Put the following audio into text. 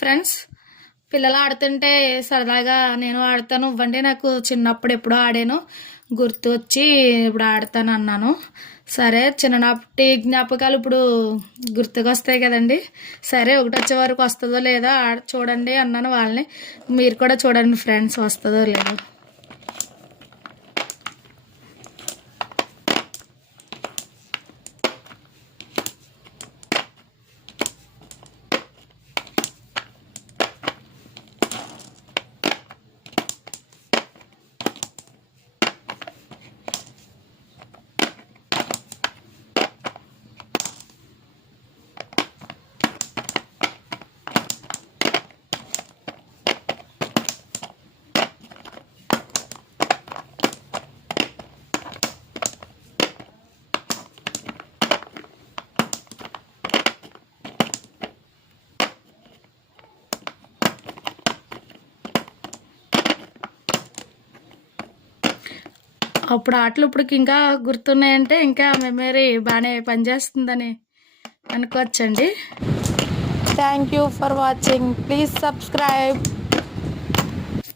Friends, పిల్లలు ఆడుతుంటే సరదాగా నేను ఆడతాను ఇవ్వండి, నాకు చిన్నప్పుడు ఎప్పుడో ఆడాను గుర్తు వచ్చి ఇప్పుడు ఆడతాను అన్నాను. సరే, చిన్ననాటి జ్ఞాపకాలు ఇప్పుడు గుర్తుకొస్తాయి కదండి. సరే, ఒకటి వచ్చే వరకు వస్తుందో లేదో చూడండి అన్నాను వాళ్ళని. మీరు కూడా చూడండి ఫ్రెండ్స్, వస్తుందో లేదో. అప్పుడు ఆటలు ఇప్పటికి ఇంకా గుర్తున్నాయంటే ఇంకా మెమరీ బాగానే పనిచేస్తుందని అనుకోవచ్చండి. Thank you for watching. Please subscribe.